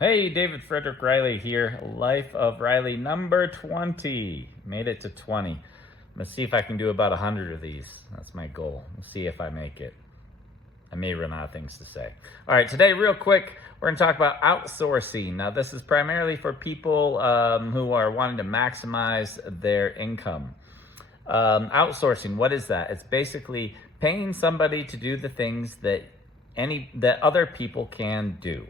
Hey, David Frederick Riley here. Life of Riley number 20. Made it to 20. I'm going to see if I can do about 100 of these. That's my goal. We'll see if I make it. I may run out of things to say. All right, today, real quick, we're going to talk about outsourcing. Now, this is primarily for people who are wanting to maximize their income. Outsourcing, what is that? It's basically paying somebody to do the things that other people can do.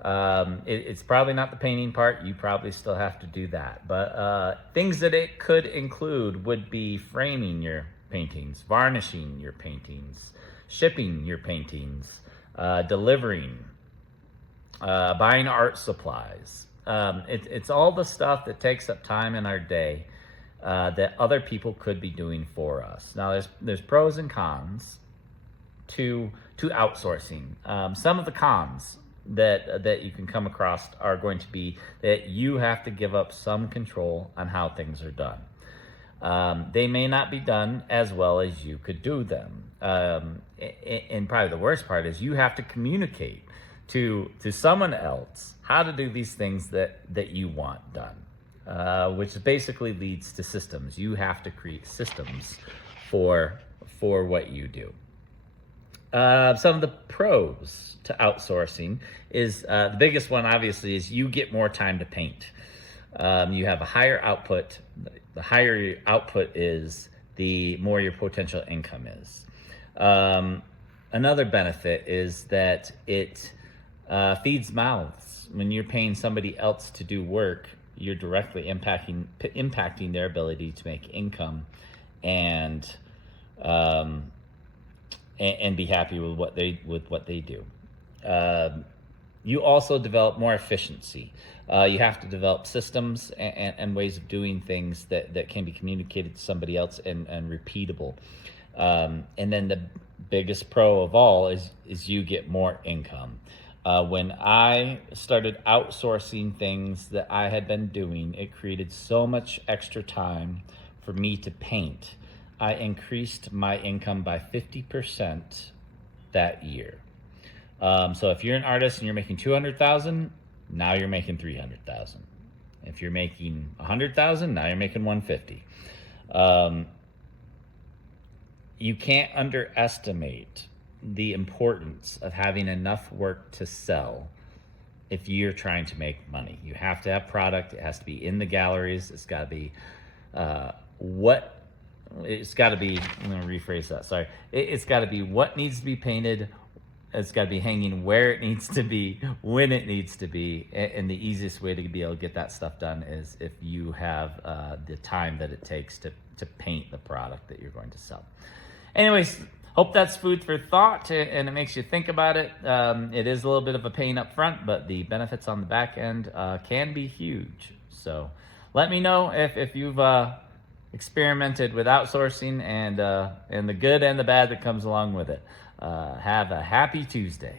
It's probably not the painting part. You probably still have to do that. But things that it could include would be framing your paintings, varnishing your paintings, shipping your paintings, delivering, buying art supplies. It's all the stuff that takes up time in our day that other people could be doing for us. Now, there's pros and cons to outsourcing. Some of the cons that you can come across are going to be that you have to give up some control on how things are done. They may not be done as well as you could do them. And probably the worst part is you have to communicate to someone else how to do these things that you want done, which basically leads to systems. You have to create systems for what you do. Some of the pros to outsourcing is the biggest one, obviously, is you get more time to paint. You have a higher output. The higher your output is, the more your potential income is. Another benefit is that it feeds mouths. When you're paying somebody else to do work, you're directly impacting their ability to make income and be happy with what they do. You also develop more efficiency. You have to develop systems and ways of doing things that can be communicated to somebody else and repeatable. And then the biggest pro of all is you get more income. When I started outsourcing things that I had been doing, it created so much extra time for me to paint. I increased my income by 50% that year. So if you're an artist and you're making $200,000, now you're making $300,000. If you're making $100,000, now you're making $150,000. You can't underestimate the importance of having enough work to sell if you're trying to make money. You have to have product. It has to be in the galleries. It's got to be I'm going to rephrase that, sorry. It's got to be what needs to be painted. It's got to be hanging where it needs to be, when it needs to be. And the easiest way to be able to get that stuff done is if you have the time that it takes to paint the product that you're going to sell. Anyways, hope that's food for thought and it makes you think about it. It is a little bit of a pain up front, but the benefits on the back end can be huge. So let me know if you've experimented with outsourcing and the good and the bad that comes along with it. Have a happy Tuesday.